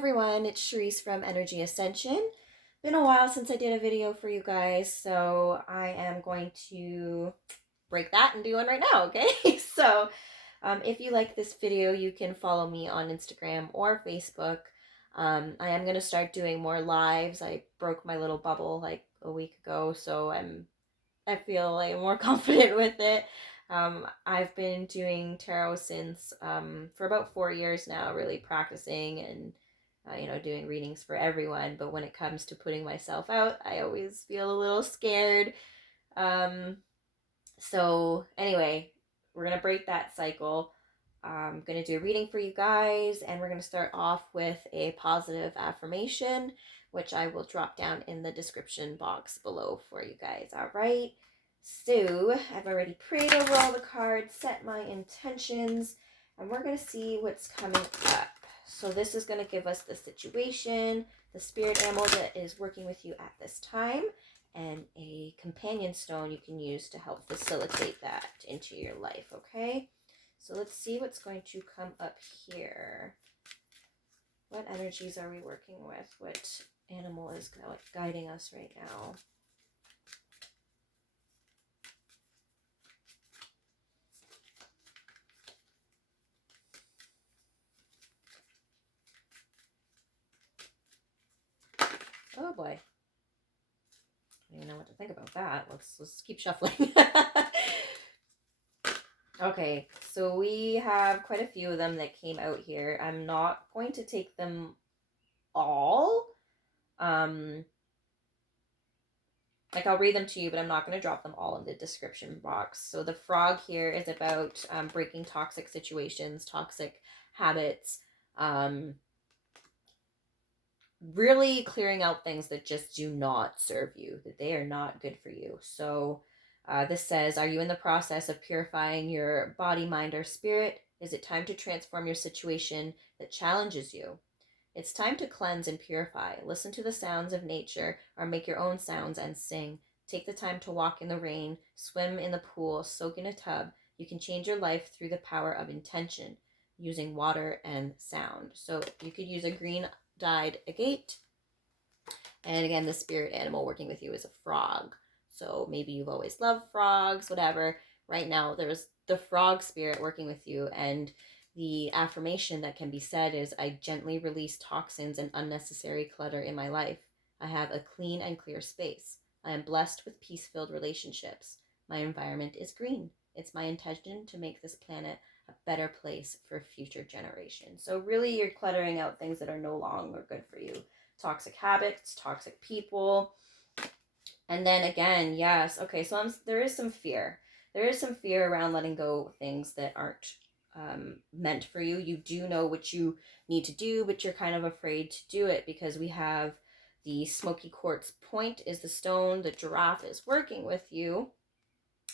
everyone, it's Cherise from Energy Ascension. Been a while since I did a video for you guys, so I am going to break that and do one right now, okay? If you like this video, you can follow me on Instagram or Facebook. I am going to start doing more lives. I broke my little bubble like a week ago, so I feel like more confident with it. I've been doing tarot since for about 4 years now, really practicing and doing readings for everyone. But when it comes to putting myself out, I always feel a little scared. Um, so anyway, we're gonna break that cycle. I'm gonna do a reading for you guys, and we're gonna start off with a positive affirmation, which I will drop down in the description box below for you guys. All right. So I've already prayed over all the cards, set my intentions, and we're gonna see what's coming up. So this is gonna give us the situation, the spirit animal that is working with you at this time, and a companion stone you can use to help facilitate that into your life, okay? So let's see what's going to come up here. What energies are we working with? What animal is guiding us right now? Oh boy. I don't even know what to think about that. Let's keep shuffling. Okay, so we have quite a few of them that came out here. I'm not going to take them all. Like I'll read them to you, but I'm not going to drop them all in the description box. So the frog here is about breaking toxic situations, toxic habits, really clearing out things that just do not serve you, that they are not good for you. So this says, are you in the process of purifying your body, mind, or spirit? Is it time to transform your situation that challenges you? It's time to cleanse and purify. Listen to the sounds of nature or make your own sounds and sing. Take the time to walk in the rain, swim in the pool, soak in a tub. You can change your life through the power of intention using water and sound. So you could use a green dyed agate. And again, the spirit animal working with you is a frog. So maybe you've always loved frogs, whatever. Right now, there's the frog spirit working with you, and the affirmation that can be said is, I gently release toxins and unnecessary clutter in my life. I have a clean and clear space. I am blessed with peace-filled relationships. My environment is green. It's my intention to make this planet a better place for future generations. So really, you're cluttering out things that are no longer good for you. Toxic habits, toxic people. And then again, yes, okay, so there is some fear. There is some fear around letting go of things that aren't meant for you. You do know what you need to do, but you're kind of afraid to do it because we have the smoky quartz point is the stone. The giraffe is working with you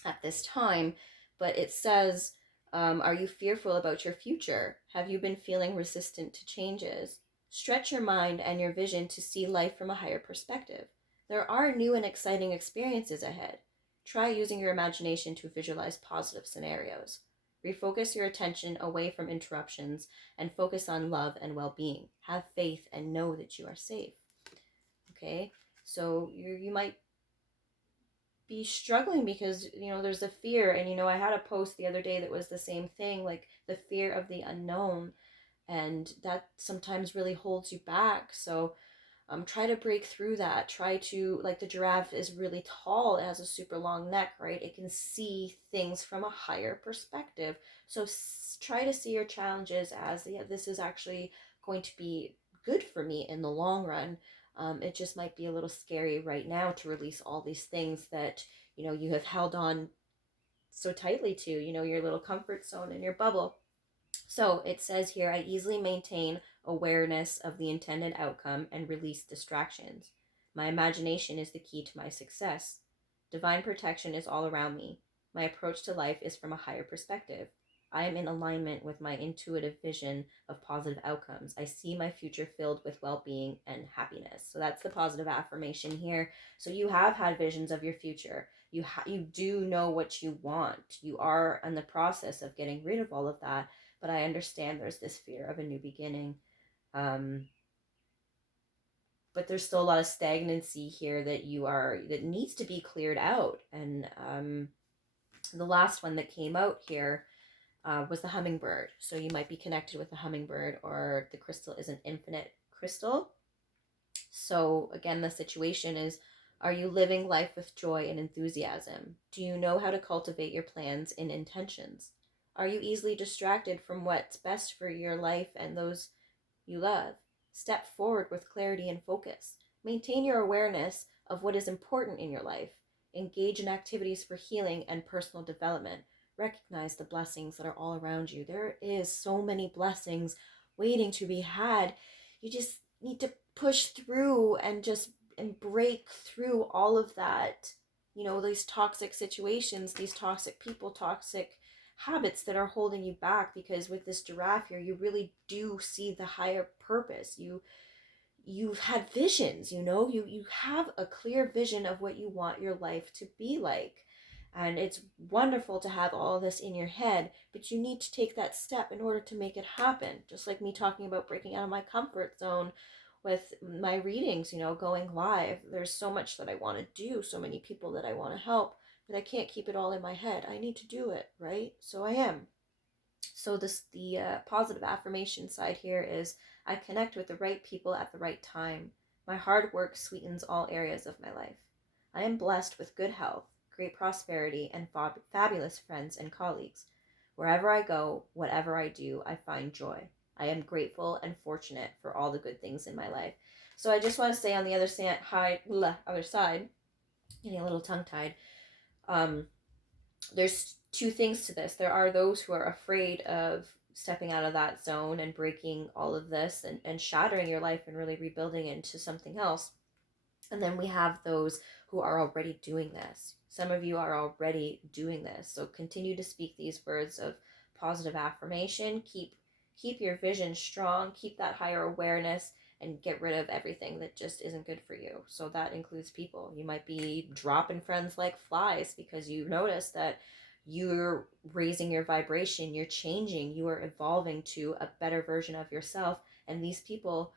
at this time, but it says, are you fearful about your future? Have you been feeling resistant to changes? Stretch your mind and your vision to see life from a higher perspective. There are new and exciting experiences ahead. Try using your imagination to visualize positive scenarios. Refocus your attention away from interruptions and focus on love and well-being. Have faith and know that you are safe. Okay, so you might be struggling because there's a fear, and I had a post the other day that was the same thing, like the fear of the unknown, and that sometimes really holds you back. So try to break through that. Try to, like, the giraffe is really tall, it has a super long neck, right? It can see things from a higher perspective. So try to see your challenges as, yeah, this is actually going to be good for me in the long run. It just might be a little scary right now to release all these things that you have held on so tightly to, your little comfort zone and your bubble. So it says here, I easily maintain awareness of the intended outcome and release distractions. My imagination is the key to my success. Divine protection is all around me. My approach to life is from a higher perspective. I am in alignment with my intuitive vision of positive outcomes. I see my future filled with well-being and happiness. So that's the positive affirmation here. So you have had visions of your future. You do know what you want. You are in the process of getting rid of all of that, but I understand there's this fear of a new beginning. but there's still a lot of stagnancy here that needs to be cleared out. And the last one that came out here was the hummingbird. So you might be connected with the hummingbird, or the crystal is an infinite crystal. So again, the situation is, are you living life with joy and enthusiasm? Do you know how to cultivate your plans and intentions? Are you easily distracted from what's best for your life and those you love? Step forward with clarity and focus. Maintain your awareness of what is important in your life. Engage in activities for healing and personal development. Recognize the blessings that are all around you. There is so many blessings waiting to be had. You just need to push through and break through all of that. You know, these toxic situations, these toxic people, toxic habits that are holding you back, because with this giraffe here, you really do see the higher purpose. You've had visions, you have a clear vision of what you want your life to be like. And it's wonderful to have all this in your head, but you need to take that step in order to make it happen. Just like me talking about breaking out of my comfort zone with my readings, going live. There's so much that I want to do, so many people that I want to help, but I can't keep it all in my head. I need to do it, right? So I am. So the positive affirmation side here is, I connect with the right people at the right time. My hard work sweetens all areas of my life. I am blessed with good health, great prosperity, and fabulous friends and colleagues. Wherever I go, whatever I do, I find joy. I am grateful and fortunate for all the good things in my life. So I just want to say, on the other side, getting a little tongue-tied, there's two things to this. There are those who are afraid of stepping out of that zone and breaking all of this and shattering your life and really rebuilding it into something else. And then we have those who are already doing this. Some of you are already doing this. So continue to speak these words of positive affirmation. Keep your vision strong. Keep that higher awareness, and get rid of everything that just isn't good for you. So that includes people. You might be dropping friends like flies because you notice that you're raising your vibration, you're changing, you are evolving to a better version of yourself. And these people,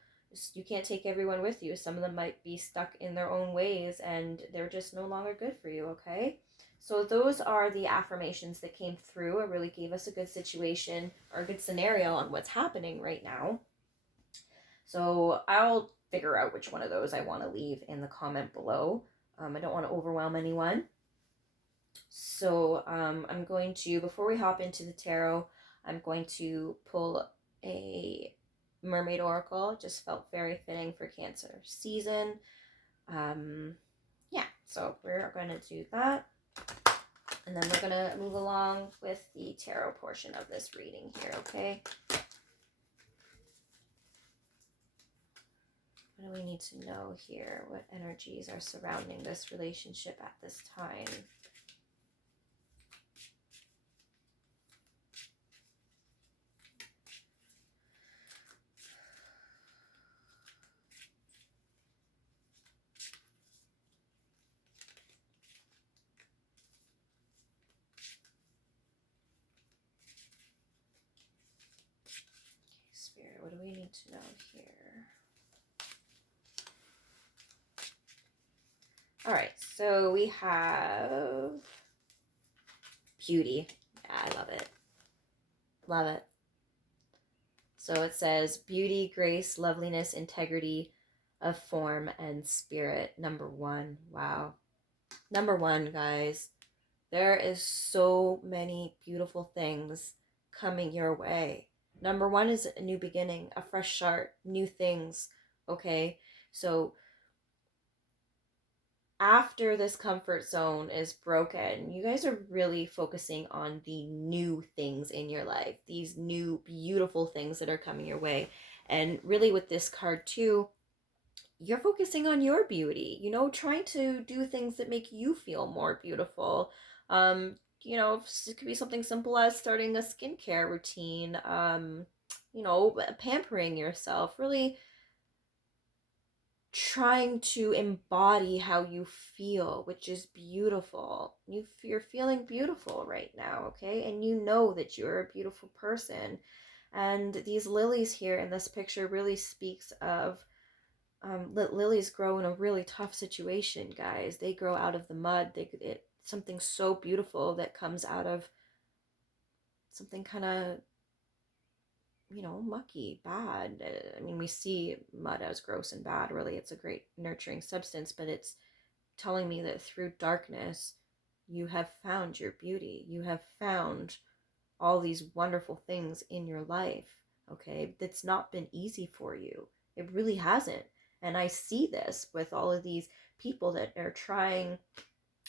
you can't take everyone with you. Some of them might be stuck in their own ways and they're just no longer good for you, okay? So those are the affirmations that came through. It really gave us a good situation or a good scenario on what's happening right now. So I'll figure out which one of those I want to leave in the comment below. I don't want to overwhelm anyone. So I'm going to, before we hop into the tarot, I'm going to pull a mermaid oracle. It just felt very fitting for Cancer season. Yeah, so we're going to do that. And then we're going to move along with the tarot portion of this reading here, okay? What do we need to know here? What energies are surrounding this relationship at this time? Okay, Spirit, what do we need to know here? All right, so we have beauty. Yeah, I love it. Love it. So it says beauty, grace, loveliness, integrity of form and spirit. Number one. Wow. Number one, guys. There is so many beautiful things coming your way. Number one is a new beginning, a fresh start, new things. Okay? So after this comfort zone is broken, you guys are really focusing on the new things in your life, these new beautiful things that are coming your way. And really with this card too, you're focusing on your beauty, trying to do things that make you feel more beautiful. It could be something simple as starting a skincare routine, pampering yourself, really trying to embody how you feel, which is beautiful. You're feeling beautiful right now, okay? And you know that you're a beautiful person. And these lilies here in this picture really speaks of Lilies grow in a really tough situation, guys. They grow out of the mud. Something so beautiful that comes out of something kind of, mucky, bad. I mean, we see mud as gross and bad. Really, it's a great nurturing substance, but it's telling me that through darkness, you have found your beauty. You have found all these wonderful things in your life. Okay, that's not been easy for you. It really hasn't. And I see this with all of these people that are trying,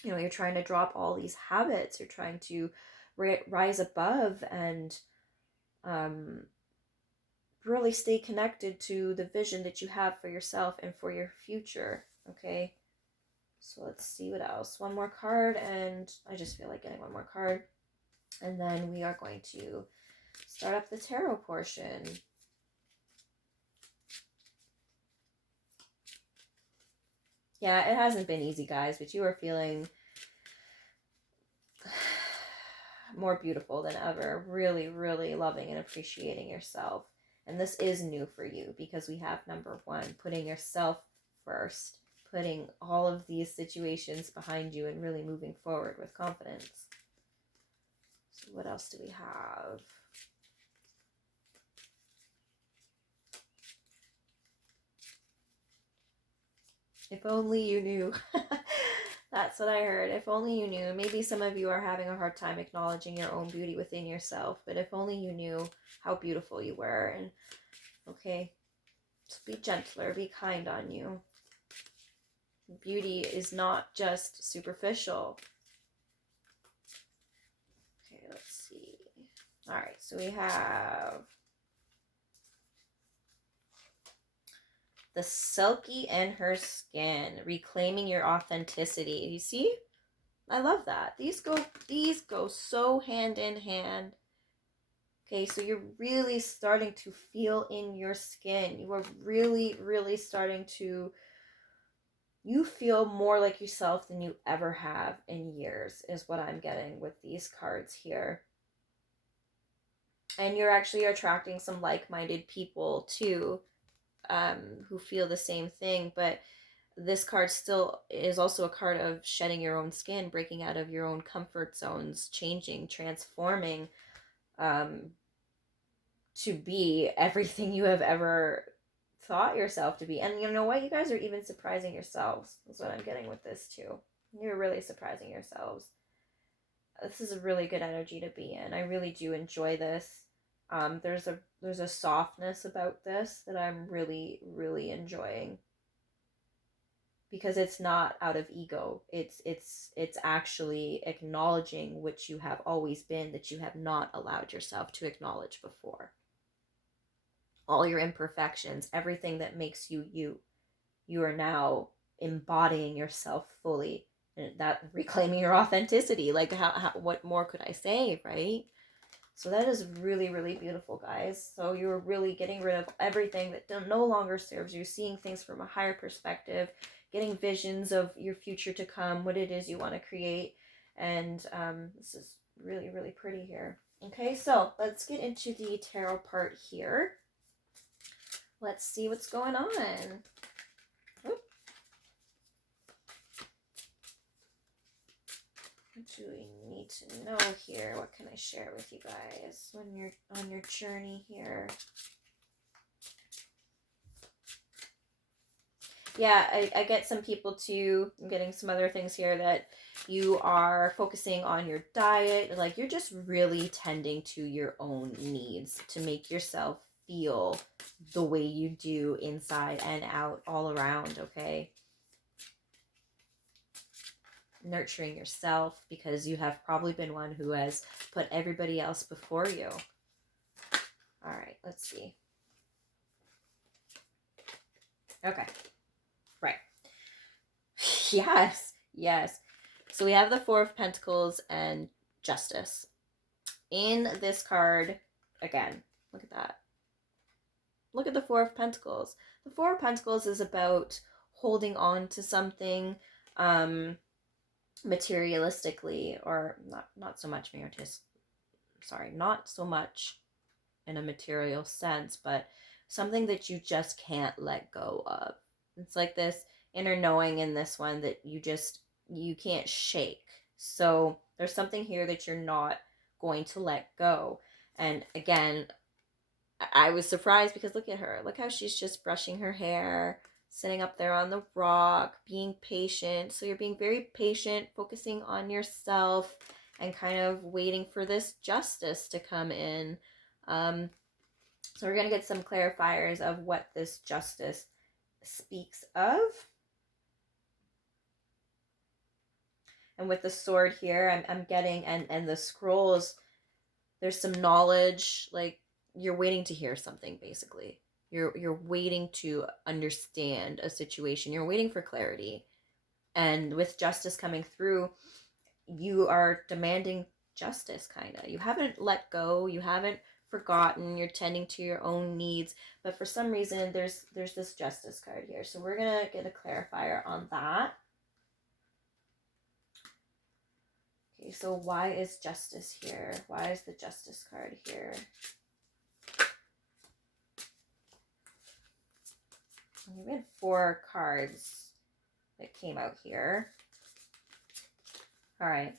you're trying to drop all these habits. You're trying to rise above and um, really stay connected to the vision that you have for yourself and for your future. Okay, so let's see what else. One more card, and I just feel like getting one more card. And then we are going to start up the tarot portion. Yeah, it hasn't been easy, guys, but you are feeling more beautiful than ever. Really, really loving and appreciating yourself. And this is new for you because we have number one, putting yourself first, putting all of these situations behind you and really moving forward with confidence. So what else do we have? If only you knew. That's what I heard. If only you knew. Maybe some of you are having a hard time acknowledging your own beauty within yourself, but if only you knew how beautiful you were. And okay, just be gentler, be kind on you. Beauty is not just superficial. Okay, let's see. All right, so we have the Silky in her skin, reclaiming your authenticity. You see? I love that. These go so hand in hand. Okay, so you're really starting to feel in your skin. You are really, really starting to, you feel more like yourself than you ever have in years, is what I'm getting with these cards here. And you're actually attracting some like-minded people too, who feel the same thing. But this card still is also a card of shedding your own skin, breaking out of your own comfort zones, changing, transforming, to be everything you have ever thought yourself to be. And you know what? You guys are even surprising yourselves. That's what I'm getting with this too. You're really surprising yourselves. This is a really good energy to be in. I really do enjoy this. There's a softness about this that I'm really, really enjoying, because it's not out of ego. It's actually acknowledging which you have always been, that you have not allowed yourself to acknowledge before. All your imperfections, everything that makes you you. You are now embodying yourself fully, and that reclaiming your authenticity. Like how what more could I say, right? So that is really, really beautiful, guys. So you're really getting rid of everything that no longer serves you, seeing things from a higher perspective, getting visions of your future to come, what it is you want to create. And this is really, really pretty here. Okay, so let's get into the tarot part here. Let's see what's going on. Oop. What do we need to know here? What can I share with you guys when you're on your journey here? Yeah, I get some people too. I'm getting some other things here that you are focusing on your diet. Like you're just really tending to your own needs to make yourself feel the way you do inside and out, all around, okay? Nurturing yourself, because you have probably been one who has put everybody else before you. All right, let's see. Okay, right. Yes, yes. So we have the Four of Pentacles and Justice. In this card, again, look at that. Look at the Four of Pentacles. The Four of Pentacles is about holding on to something materialistically, or not so much not so much in a material sense, but something that you just can't let go of. It's like this inner knowing in this one that you can't shake. So there's something here that you're not going to let go. And again, I was surprised because look at her. Look how she's just brushing her hair, sitting up there on the rock, being patient. So you're being very patient, focusing on yourself, and kind of waiting for this justice to come in. So we're going to get some clarifiers of what this justice speaks of. And with the sword here, I'm getting, and the scrolls, there's some knowledge, like you're waiting to hear something, basically. You're waiting to understand a situation. You're waiting for clarity. And with justice coming through, you are demanding justice, kind of. You haven't let go. You haven't forgotten. You're tending to your own needs. But for some reason, there's this justice card here. So we're going to get a clarifier on that. Okay, so why is justice here? Why is the justice card here? We had 4 cards that came out here. All right.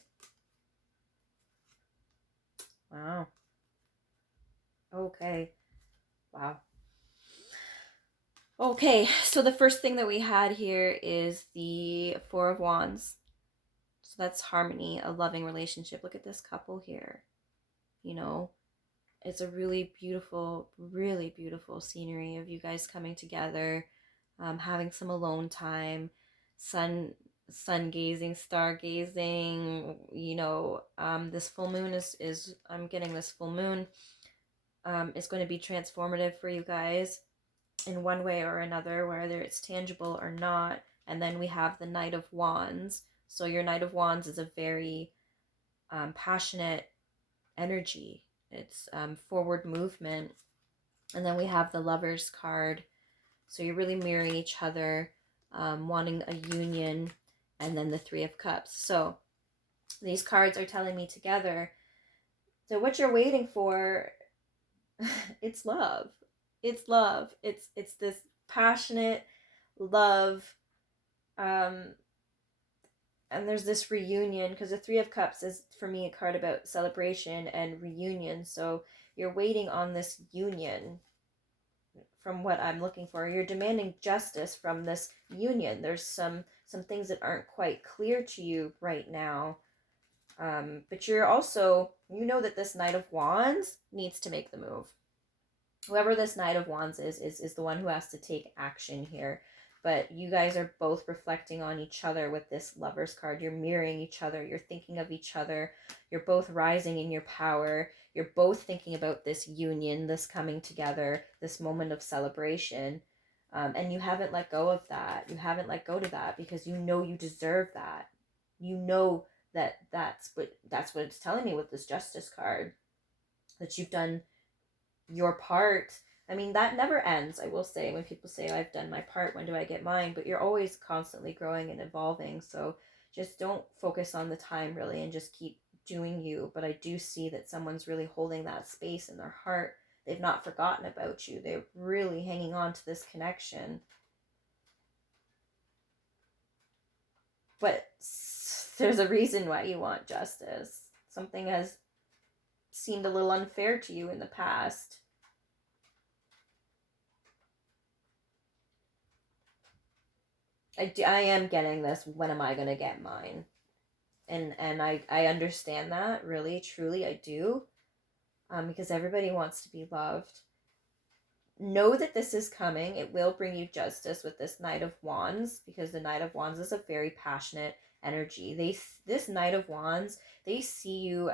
Wow. Okay. Wow. Okay, so the first thing that we had here is the 4 of Wands. So that's harmony, a loving relationship. Look at this couple here. You know, it's a really beautiful scenery of you guys coming together, having some alone time, sun gazing, stargazing. You know, this full moon is I'm getting this full moon is going to be transformative for you guys in one way or another, whether it's tangible or not. And then we have the Knight of Wands. So your Knight of Wands is a very passionate energy. It's forward movement. And then we have the Lovers card. So you're really mirroring each other, wanting a union. And then the 3 of Cups. So these cards are telling me together that what you're waiting for, it's love. It's love. It's this passionate love. And there's this reunion, because the 3 of Cups is, for me, a card about celebration and reunion. So you're waiting on this union from what I'm looking for. You're demanding justice from this union. There's some things that aren't quite clear to you right now. But you're also, you know that this Knight of Wands needs to make the move. Whoever this Knight of Wands is the one who has to take action here. But you guys are both reflecting on each other with this Lovers card. You're mirroring each other. You're thinking of each other. You're both rising in your power. You're both thinking about this union, this coming together, this moment of celebration. And you haven't let go of that. You haven't let go to that because you know you deserve that. You know that that's what it's telling me with this Justice card. That you've done your part. I mean, that never ends, I will say. When people say, I've done my part, when do I get mine? But you're always constantly growing and evolving. So just don't focus on the time, really, and just keep doing you. But I do see that someone's really holding that space in their heart. They've not forgotten about you. They're really hanging on to this connection. But there's a reason why you want justice. Something has seemed a little unfair to you in the past. I am getting this, when am I going to get mine? And I understand that, really, truly, I do. Because everybody wants to be loved. Know that this is coming. It will bring you justice with this Knight of Wands, because the Knight of Wands is a very passionate energy. This Knight of Wands, they see you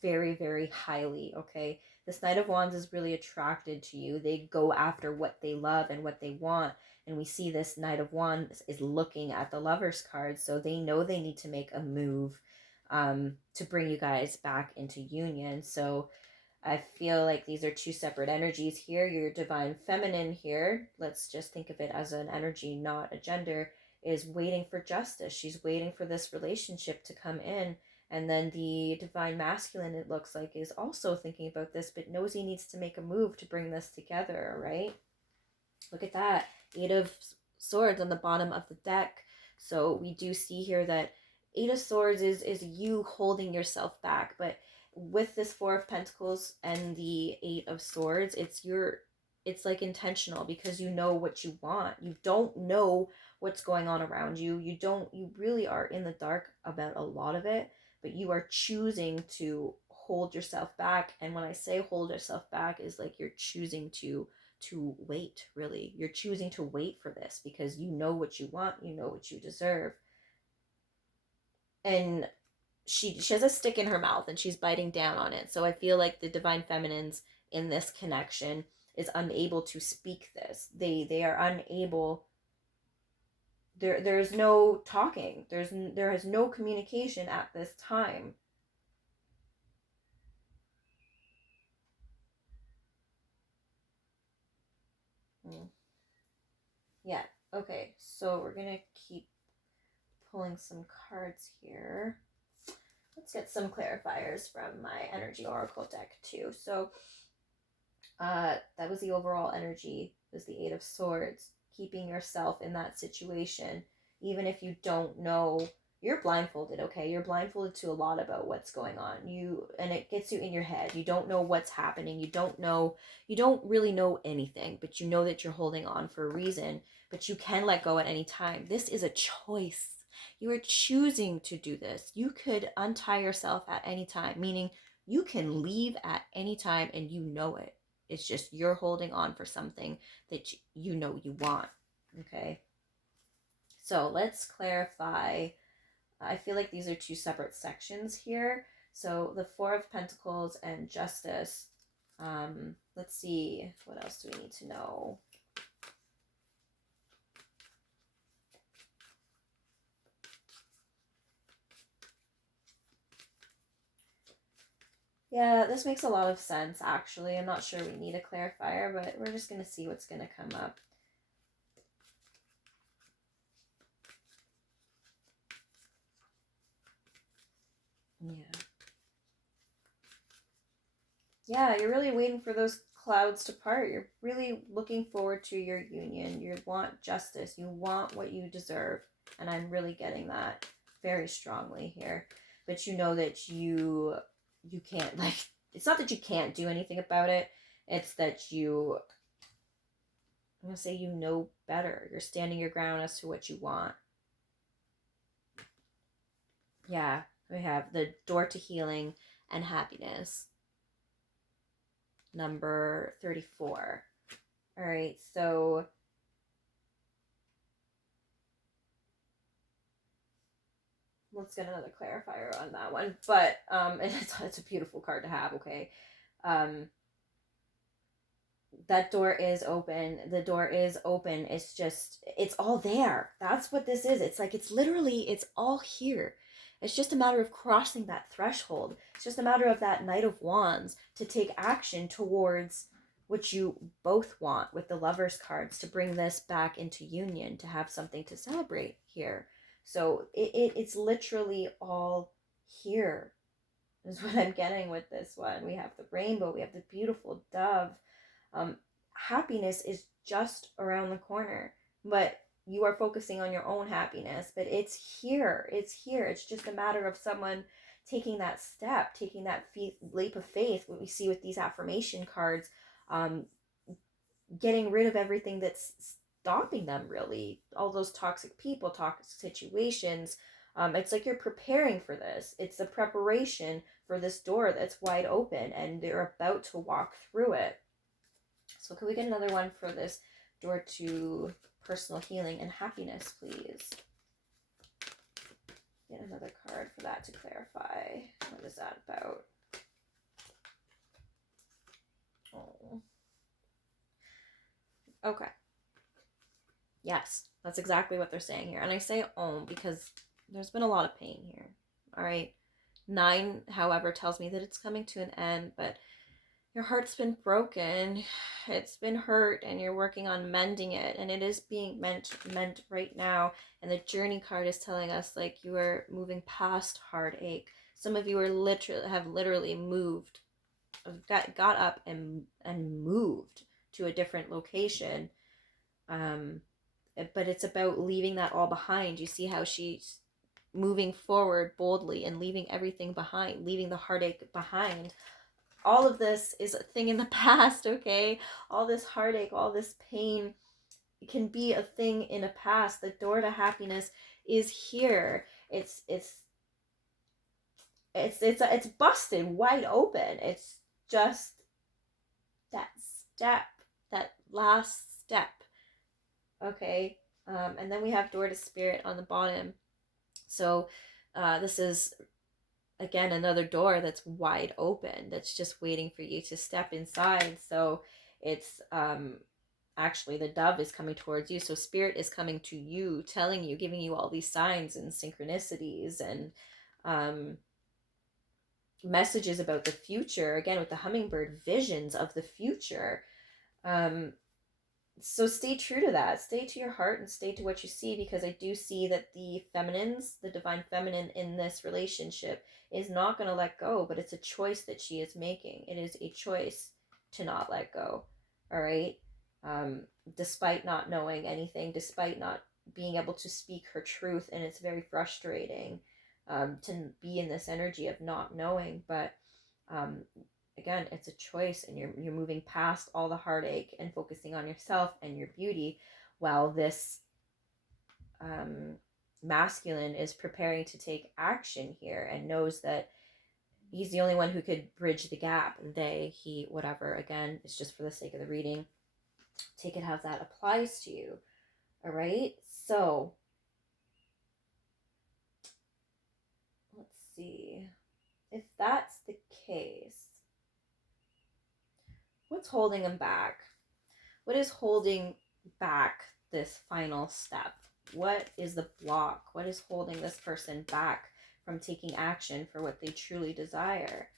very, very highly, okay? This Knight of Wands is really attracted to you. They go after what they love and what they want. And we see this Knight of Wands is looking at the Lovers card, so they know they need to make a move to bring you guys back into union. So I feel like these are 2 separate energies here. Your divine feminine here, let's just think of it as an energy, not a gender, is waiting for justice. She's waiting for this relationship to come in. And then the divine masculine, it looks like, is also thinking about this, but knows he needs to make a move to bring this together, right? Look at that. 8 of Swords on the bottom of the deck. So we do see here that Eight of Swords is you holding yourself back, but with this Four of Pentacles and the Eight of Swords, it's like intentional, because you know what you want. You don't know what's going on around you. You really are in the dark about a lot of it, but you are choosing to hold yourself back. And when I say hold yourself back, is like you're choosing to wait. Really, you're choosing to wait for this because you know what you want, you know what you deserve. And she has a stick in her mouth and she's biting down on it. So I feel like the divine feminines in this connection is unable to speak this. They are unable. There's no talking. There is no communication at this time. Yeah. Okay. So we're gonna keep pulling some cards here. Let's get some clarifiers from my energy oracle deck too. So that was the overall energy, was the Eight of Swords, keeping yourself in that situation, even if you don't know. You're blindfolded, okay? You're blindfolded to a lot about what's going on. And it gets you in your head. You don't know what's happening. You don't really know anything, but you know that you're holding on for a reason, but you can let go at any time. This is a choice. You are choosing to do this. You could untie yourself at any time, meaning you can leave at any time and you know it. It's just you're holding on for something that you know you want. Okay. So let's clarify. I feel like these are two separate sections here. So the Four of Pentacles and Justice. Let's see. What else do we need to know? Yeah, this makes a lot of sense, actually. I'm not sure we need a clarifier, but we're just going to see what's going to come up. Yeah. Yeah, you're really waiting for those clouds to part. You're really looking forward to your union. You want justice. You want what you deserve. And I'm really getting that very strongly here. But you know that you can't, like, it's not that you can't do anything about it. It's that I'm going to say, you know better. You're standing your ground as to what you want. Yeah, we have the door to healing and happiness. Number 34. All right, so let's get another clarifier on that one. But it's a beautiful card to have, okay? That door is open. The door is open. It's just, it's all there. That's what this is. It's like, it's all here. It's just a matter of crossing that threshold. It's just a matter of that Knight of Wands to take action towards what you both want with the Lovers cards, to bring this back into union, to have something to celebrate here. So it's literally all here, is what I'm getting with this one. We have the rainbow, we have the beautiful dove. Happiness is just around the corner, but you are focusing on your own happiness, but it's here. It's here. It's just a matter of someone taking that step, taking that leap of faith. What we see with these affirmation cards, getting rid of everything that's stopping them, really. All those toxic people, toxic situations. It's like you're preparing for this. It's a preparation for this door that's wide open, and they're about to walk through it. So can we get another one for this door to personal healing and happiness, please? Get another card for that to clarify. What is that about? Oh. Okay. Yes, that's exactly what they're saying here. And I say because there's been a lot of pain here. All right. 9, however, tells me that it's coming to an end, but your heart's been broken, it's been hurt, and you're working on mending it, and it is being meant right now. And the journey card is telling us, like, you are moving past heartache. Some of you are literally moved, got up and moved to a different location, but it's about leaving that all behind. You see how she's moving forward boldly and leaving everything behind, leaving the heartache behind. All of this is a thing in the past, okay? All this heartache, all this pain can be a thing in a past. The door to happiness is here. It's busted wide open. It's just that step, that last step. Okay. And then we have door to spirit on the bottom. So this is again another door that's wide open, that's just waiting for you to step inside. So it's actually the dove is coming towards you, so spirit is coming to you, telling you, giving you all these signs and synchronicities and messages about the future, again with the hummingbird, visions of the future. So stay true to that, stay to your heart and stay to what you see, because I do see that the feminines, the divine feminine in this relationship is not going to let go, but it's a choice that she is making. It is a choice to not let go. All right. Despite not knowing anything, despite not being able to speak her truth, and it's very frustrating to be in this energy of not knowing, but um, again, it's a choice, and you're moving past all the heartache and focusing on yourself and your beauty, while this masculine is preparing to take action here and knows that he's the only one who could bridge the gap. They, he, whatever. Again, it's just for the sake of the reading. Take it how that applies to you. All right. So let's see. If that's the case, what's holding him back? What is holding back this final step? What is the block? What is holding this person back from taking action for what they truly desire?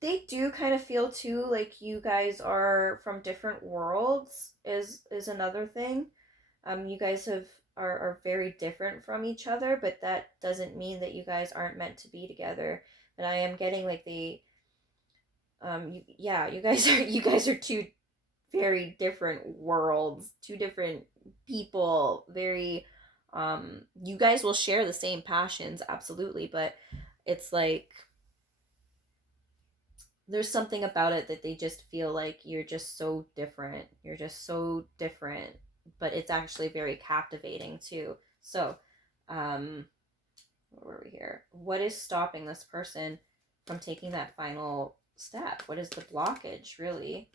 They do kind of feel too like you guys are from different worlds is another thing. You guys are very different from each other, but that doesn't mean that you guys aren't meant to be together. But I am getting like you guys are two very different worlds, two different people, very you guys will share the same passions, absolutely, but it's like there's something about it that they just feel like you're just so different. You're just so different, but it's actually very captivating too. So, where were we here? What is stopping this person from taking that final step? What is the blockage, really?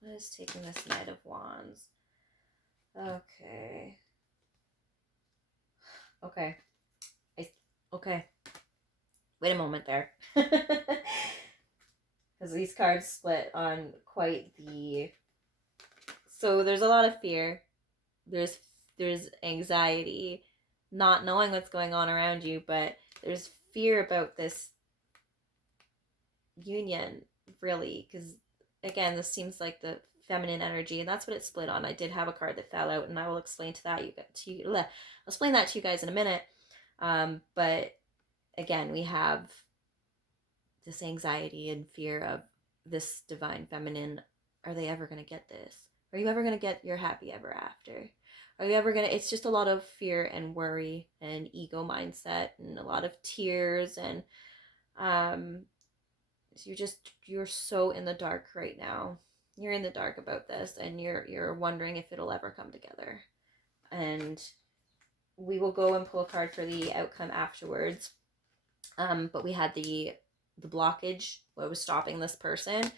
What is taking this Knight of Wands? Okay. Okay. Okay. Wait a moment there. Because these cards split on quite the... So there's a lot of fear. There's anxiety, not knowing what's going on around you, but there's fear about this union, really, because again, this seems like the feminine energy, and that's what it split on. I did have a card that fell out, and I will explain to that I'll explain that to you guys in a minute. But again, we have this anxiety and fear of this divine feminine. Are they ever going to get this? Are you ever going to get your happy ever after? Are you ever going to... It's just a lot of fear and worry and ego mindset and a lot of tears, and you're so in the dark right now. You're in the dark about this, and you're wondering if it'll ever come together. And we will go and pull a card for the outcome afterwards. But we had the blockage. What was stopping this person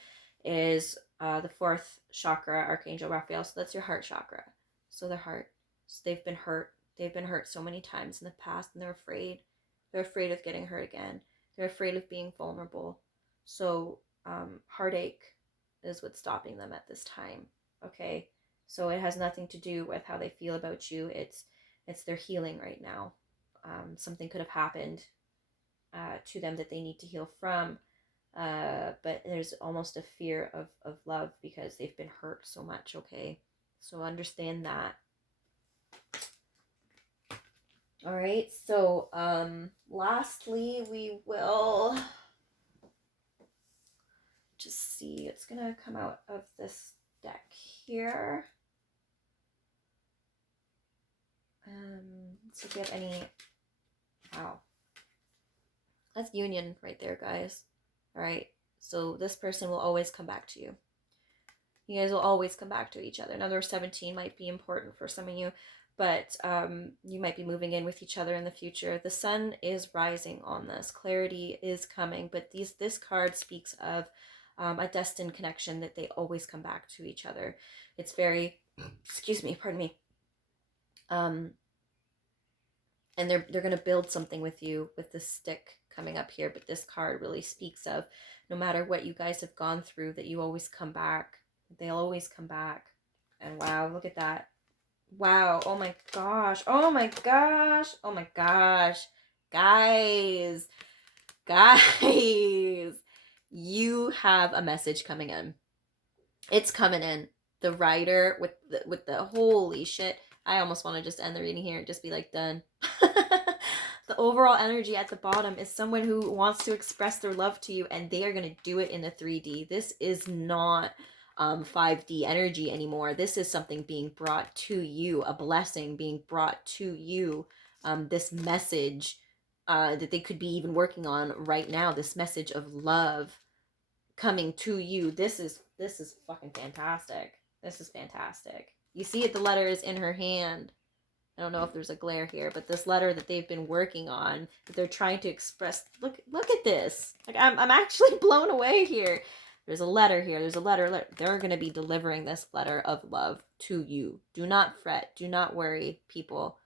is the fourth chakra, Archangel Raphael. So that's your heart chakra. So their heart. So they've been hurt. They've been hurt so many times in the past, and they're afraid. They're afraid of getting hurt again. They're afraid of being vulnerable. So heartache is what's stopping them at this time. Okay, so it has nothing to do with how they feel about you. It's their healing right now. Something could have happened to them that they need to heal from. But there's almost a fear of love because they've been hurt so much, okay? So understand that. All right, so lastly, we will just see, it's gonna come out of this deck here. So if you have any, wow, that's union right there, guys. All right, so this person will always come back to you. You guys will always come back to each other. Number 17 might be important for some of you, but you might be moving in with each other in the future. The sun is rising on this. Clarity is coming, but this card speaks of a destined connection that they always come back to each other. It's very, excuse me, pardon me. And they're going to build something with you with this stick coming up here, but this card really speaks of no matter what you guys have gone through, that you always come back. They'll always come back. And wow, look at that. Wow. Oh my gosh. Oh my gosh. Oh my gosh. Guys. Guys. You have a message coming in. It's coming in. The writer with the holy shit. I almost want to just end the reading here and just be like, done. The overall energy at the bottom is someone who wants to express their love to you, and they are going to do it in a 3D. This is not 5D energy anymore. This is something being brought to you, a blessing being brought to you. This message that they could be even working on right now, this message of love coming to you. This is fucking fantastic. This is fantastic. You see it, the letter is in her hand. I don't know if there's a glare here, but this letter that they've been working on, that they're trying to express, look at this. Like I'm actually blown away here. There's a letter here. There's a letter. They're going to be delivering this letter of love to you. Do not fret. Do not worry, people.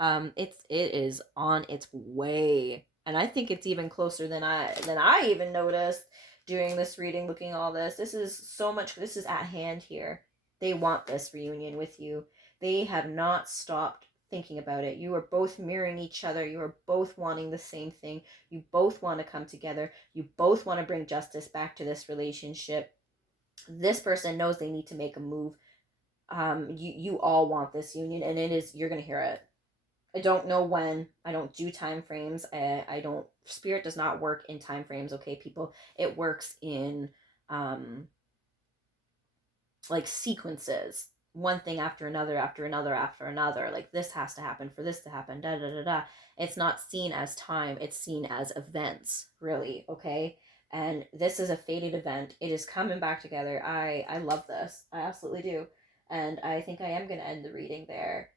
It is on its way. And I think it's even closer than I even noticed during this reading, looking at all this. This is so much. This is at hand here. They want this reunion with you. They have not stopped thinking about it. You are both mirroring each other. You are both wanting the same thing. You both want to come together. You both want to bring justice back to this relationship. This person knows they need to make a move. You all want this union, and it is, you're going to hear it. I don't know when. I don't do time frames. I don't, spirit does not work in time frames, okay, people? It works in like sequences, one thing after another, after another, after another. Like this has to happen for this to happen, da da da da. It's not seen as time, it's seen as events, really, okay? And this is a fated event. It is coming back together. I love this. I absolutely do. And I think I am going to end the reading there.